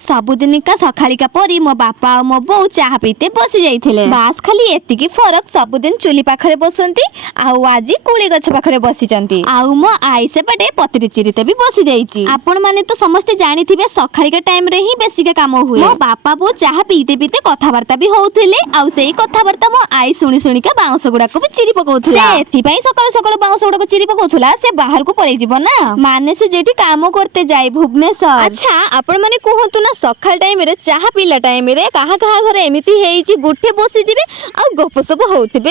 सबुदिनिका सखालिका परी मो बापा और मो बो चाह पीते बसी जाइथिले। बास खाली एतिकी फरक सबुदिन चुली पाखरे बसंती आउ आजी कुली गछ पाखरे बसिचंती आउ मो आई सेपटे पत्री चिरिते भी बसी जाइची। आपण माने तो समस्ते जानिथिबे सखालिका टाइम रे ही बेसिका काम हुए। मो बापा बो चाह पीते पीते कथावार्ता भी होउथिले आउ सेही कथावार्ता मो आई सुनी सुनिका बाउंस गुडा को भी चिरि पकौथुला। एथि पई सकाळ सकाळ बाउंस गुडा को चिरि पकौथुला से बाहर को पळै जीव ना माने से जेठी काम करते जाय भुवनेश्वर। अच्छा आपण माने कहंतु ना सकाळ टाइम रे चाह पीला टाइम रे काहा काहा घरे एमिति हेइची गुठे बसी जिवे आ गप सब होउथिबे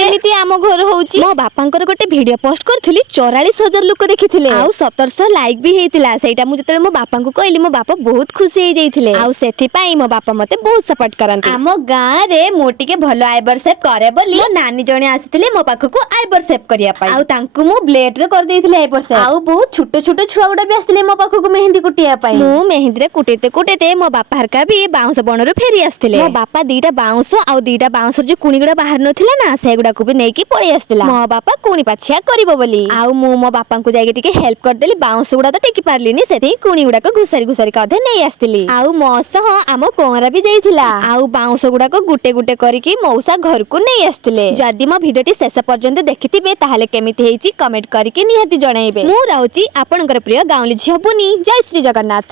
एमिति आम घर होउची। मो बापांकर गोटे वीडियो पोस्ट करथिली 44,000 लोक देखिथिले आउ 1700 लाइक भी हेइतिला। सेटा मु जतले मो बापा को कहली मो बापा बहुत खुशी हे जाइथिले आउ सेथि पई मो बापा मते बहुत सपोर्ट करंती। आम गां रे मोटिके भलो आइबर शेप करे बोली मो नानी जणे आसिथिले मो पाखको आइबर शेप करिया पई आउ तांकु मु ब्लेड रे कर देइथिले आइबर शेप आउ बहुत छोटो छोटो छुआ गुडा भी आसिथिले मो पाखको मेहंदी कुटिया पई। मु मेहंदी रे कुटेते मो बापा हरका भी बाउंस बण रे फेरी आसिथिले। मो बापा दीटा बाउंस आउ दीटा बाउंस जे कुणी गुडा बाहर नथिले ना से गुडा को भी नेकी पळै आसिथिला मो बापा कुणी पाछिया करिवो बोली आउ मु मो बापा को जाई टिके हेल्प कर देली। बाउंस गुडा तो टेकी पारलिनी सेथि कुणी गुडा को घुसारी कधे नै आसिथिली आउ मौसा आम कोंरा भी जाइथिला आउ बाउंस गुडा को गुटे गुटे करिकी मौसा घर को नै आसिथिले। जदि मो भिडियोटी शेष पर्यंत देखिथिबे ताहाले केमिति हेइची कमेंट करिकी निहाती जणाइबे। मु राउची आपनकर प्रिय गाउँली झियो बुनी। जय श्री जगन्नाथ।